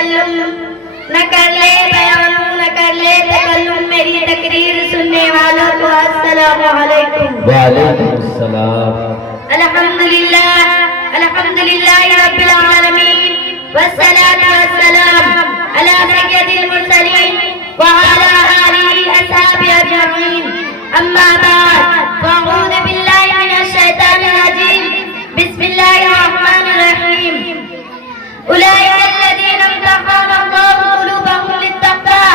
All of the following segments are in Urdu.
تکلم نہ کر لے بیان نہ کر لے تکلم میری تقریر سننے والوں کو السلام علیکم. وعلیکم السلام. الحمدللہ رب العالمین والصلاة والسلام على سید المرسلین وعلى آلہ اصحابہ اجمعین. اما بعد فاعوذ باللہ من الشیطان الرجیم. بسم اللہ الرحمن الرحیم. اولئک الذین امتحن اللہ قلوبهم للتقوى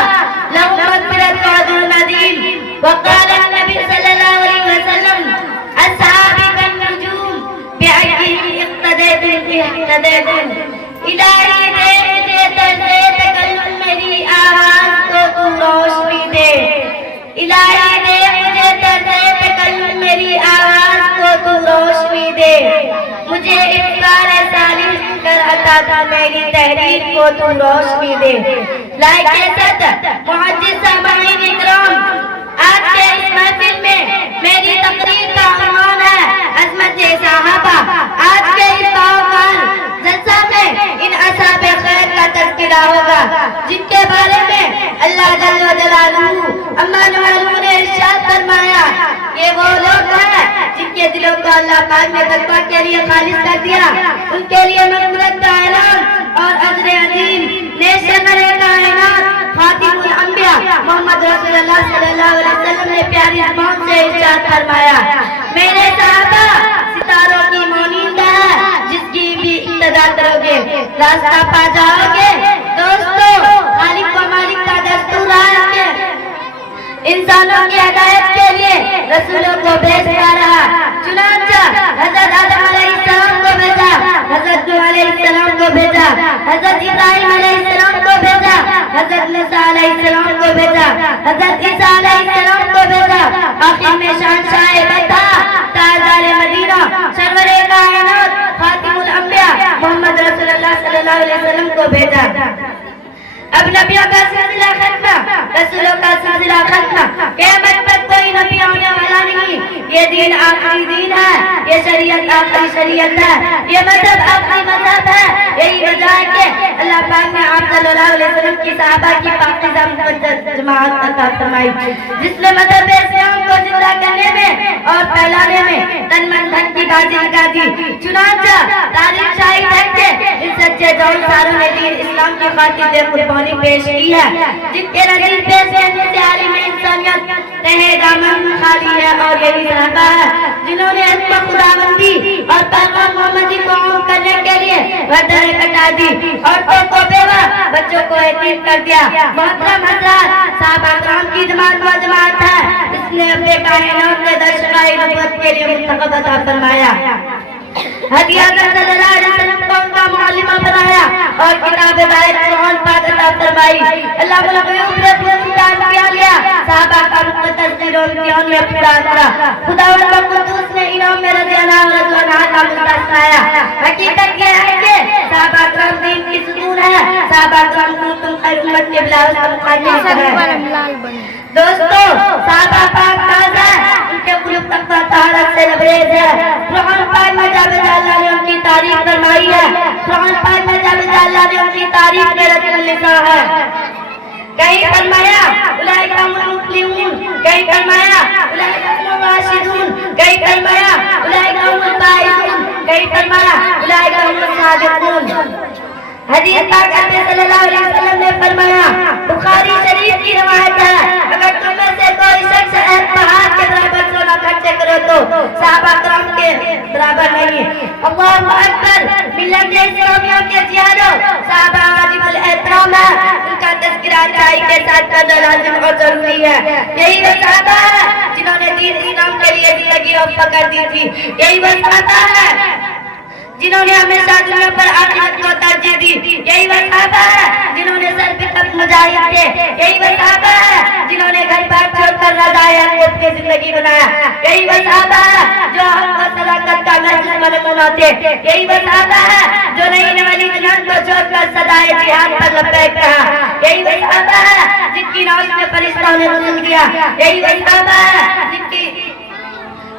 لهم مغفرۃ واجر عظیم. وقال النبی صلی اللہ علیہ وسلم اصحابی كالنجوم بأيهم اقتديتم اهتديتم. الہی دے مجھے طرز تکلم میری آواز کو تو روشنی دے. الہی دے مجھے طرز تکلم میری آواز کو تو روشنی دے. مجھے افکار صالح کر عطا تھا میری تحریر کو تو روشنی دے. لائق عزت معزز سامعین اکرام، آج کے اس محفل میں میری تقریر کا عنوان ہے عظمت صحابہ. آج کے اس باوقار جلسہ میں ان اصحاب خیر کا تذکرہ ہوگا جن کے بارے میں اللہ جل و جلالہ امان والوں نے ارشاد فرمایا کہ وہ لوگ ہیں جن کے دلوں کو اللہ پاک نے تقویٰ کے لیے خالص کر دیا. ان کے لیے مغفرت کا اعلان اور اجر عظیم. نیشنل کائنات خاتم الانبیاء محمد رسول اللہ صلی اللہ علیہ وسلم نے پیاری زبان سے ارشاد فرمایا میرے صحابہ ستاروں کی مانند ہے جس کی بھی اقتدا کرو گے راستہ پا جاؤ گے. دوستو، خالق و مالک کا دستور ہے کہ انسانوں کی ہدایت کے لیے رسولوں کو بھیجتا رہا. چنانچہ حضرت آدم علیہ السلام کو بھیجا، حضرت نوح علیہ السلام کو بھیجا، حضرت ابراہیم علیہ السلام کو بھیجا، حضرت موسیٰ علیہ السلام کو بھیجا، حضرت عیسیٰ علیہ السلام کو بھیجا. آخر میں شہنشاہ بتا تاجدار مدینہ سرور کائنات خاتم الانبیاء محمد رسول اللہ صلی اللہ علیہ وسلم کو بھیجا. اب نبیوں کا سلسلہ ختم، رسولوں کا سلسلہ ختم. قیامت پر کوئی نبی آنے والا نہیں. یہ دین آخری دین ہے، یہ شریعت آخری شریعت ہے، یہ مذہب آخری مذہب ہے. یہی وجہ ہے کہ اللہ پاک نے آپ صلی اللہ علیہ وسلم کی صحابہ کی پاکیزہ مقدس جماعت عطا فرمائی جس نے مذہب اسلام کو زندہ کرنے میں اور پھیلانے میں تن من دھن کی بازی لگا دی. چنانچہ تاریخ شاہد ہے کہ ان سچے جانساروں نے دین اسلام کی خاطر قربانی پیش کی ہے جن کے نظیر پیش کرنے سے عالم انسانیت تہے دامن خالی ہے. اور یہی صحابہ ہے جنہوں نے حکم خداوندی اور پیغام محمدی کو عام کرنے کے لیے گردنیں کٹا دی، عورتوں کو بیوہ، بچوں کو یتیم کر دیا. محترم حضرات، صحابہ کرام کی جماعت وہ جماعت ہے اس نے اپنے کائنات میں درشقائے نبوت کے لیے منتخب عطا فرمایا. ہدیہ صلی اللہ علیہ وسلم کو ان کا معلمہ بنایا اور کتاب ہدایت قرآن پاک عطا فرمائی. اللہ الغیوب نے اپنا امتحان کیا لیا، صحابہ کا مقدس دل و امتحان میں پورا کرا. خداوند قدوس نے انعام میں رضی اللہ عنہ کا مستثنایا. حقیقت یہ ہے کہ صحابہ کرام دین کی ستون ہے. صحابہ کرام کنتم خیر امت کے بلاؤ کا مقابل ہے. دوستو، صحابہ پاک تازہ ہے، ان کے قلوب تقویٰ طہارت سے لبریز ہے. قرآن پاک میں جب اللہ نے ان کی تعریف فرمائی ہے، قرآن پاک میں جب اللہ نے ان کی تعریف میں رسول النساء ہے. کہیں فرمایا اولئک هم المفلحون، کہیں فرمایا اولئک هم الراشدون، کہیں فرمایا اولئک هم الفائزون، کہیں فرمایا اولئک هم الصادقون. حدیث پاک صلی اللہ علیہ وسلم نے فرمایا، بخاری شریف کی روایت ہے، اگر تم میں سے کوئی شخص ایک پہاڑ کے برابر سونا خرچ کرو تو صحابہ کرام کے برابر نہیں. اللہ اکبر. ملت اسلامیہ کے جیانوں، صحابہ واجب الاحترام ہے، ان کا تذکرہ اچھائی کے ساتھ کرنا لازم اور ضروری ہے. یہی وہ صحابہ ہے جنہوں نے دین اسلام کے لیے زندگی وقف کر دی تھی. یہی وہ صحابہ ہے جنہوں نے ہمیشہ دنیا پر آخرت کو ترجیح دی. یہی وہ صحابہ ہے جنہوں نے سر پہ تک مجاہد تھے. یہی وہ صحابہ ہے جنہوں نے گھر بار چھوڑ کر رضائے حق کی زندگی بنایا. یہی وہ صحابہ ہے جو حق و صداقت کا محسوس منمونا تھے. یہی وہ صحابہ ہے جو نئی نولی دنیا کو چھوڑ کر صدائے جہاد پر لبیک کہا. یہی وہ صحابہ ہے جن کی ناز میں فرشتوں نے نزول دیا. یہی وہ صحابہ ہے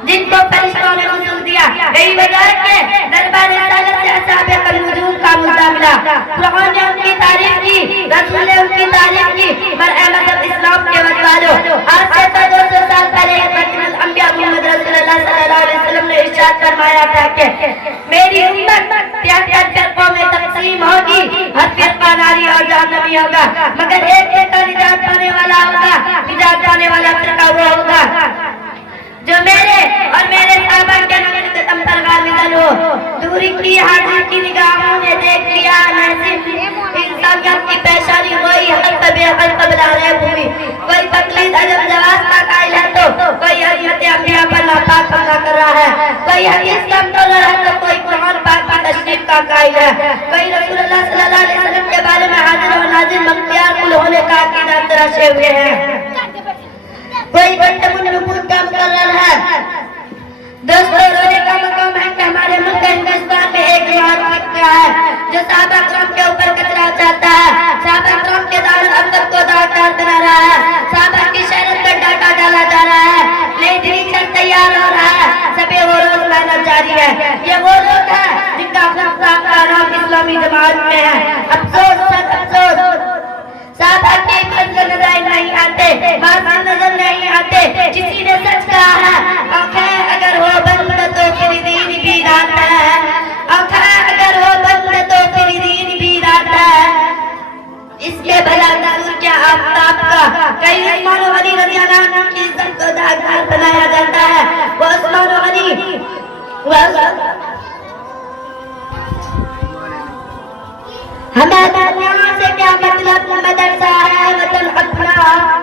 جن کو فرشتوں نے نزول دیا. یہی وجہ ہے کہ دربار رسالت سے اصحاب النجوم کا ملتا ملا. قرآن نے ان کی تعریف کی، رسول نے ان کی تعریف کی، پر اے مذہب اسلام کے مت والو، آج سے 200 سال پہلے خاتم الانبیاء محمد رسول اللہ صلی اللہ علیہ وسلم نے ارشاد فرمایا تھا کہ میری امت 73 فرقوں میں تقسیم ہوگی، ہر فرقہ ناری اور جہنمی ہوگا، مگر ایک فرقہ نجات پانے والا ہوگا، نجات پانے والا فرقہ وہ ہوگا جو میرے اور میرے صحابہ کے نقش قدم پر گامزن ہو۔ دوری کی حاضر کی نگاہوں نے دیکھ لیا نصیب انسانیت کی پیشانی، کوئی حلق بے حلق بلا ریب ہوئی، کوئی تقلید عجب جواز کا قائل ہے تو کوئی حضرت انبیاء پر ناپاک حملہ کر رہا ہے، کوئی حدیث کا امتولر ہے تو کوئی قرآن پاک کی تشریف کا قائل ہے، کوئی رسول اللہ صلی اللہ علیہ وسلم کے بارے میں حاضر و ناظر مختار کل ہونے کا عقیدہ تراشے ہوئے ہیں، کوئی بنتم النبوت کا مقرر ہے۔ دوستو، رونے کا مقام ہے کہ ہمارے ملک ہندوستان میں ایک جماعت فکر ہے جو صحابہ کرام کے اوپر کچرا چاہتا ہے، صحابہ کرام کے دارالافضل کو داغدار بنا رہا ہے، صحابہ کی شہرت پر ڈاٹا ڈالا جا رہا ہے، نئی ڈریشن تیار ہو رہا ہے، سبھی وہ روز محنت جاری ہے، یہ وہ لوگ ہیں جن کا خود کا نام اسلامی جماعت میں ہے۔ افسوس سچ افسوس، صحابہ کی فضل نظر نہیں آتے، بات نظر نہیں آتے، کسی نے سچ کہا ہے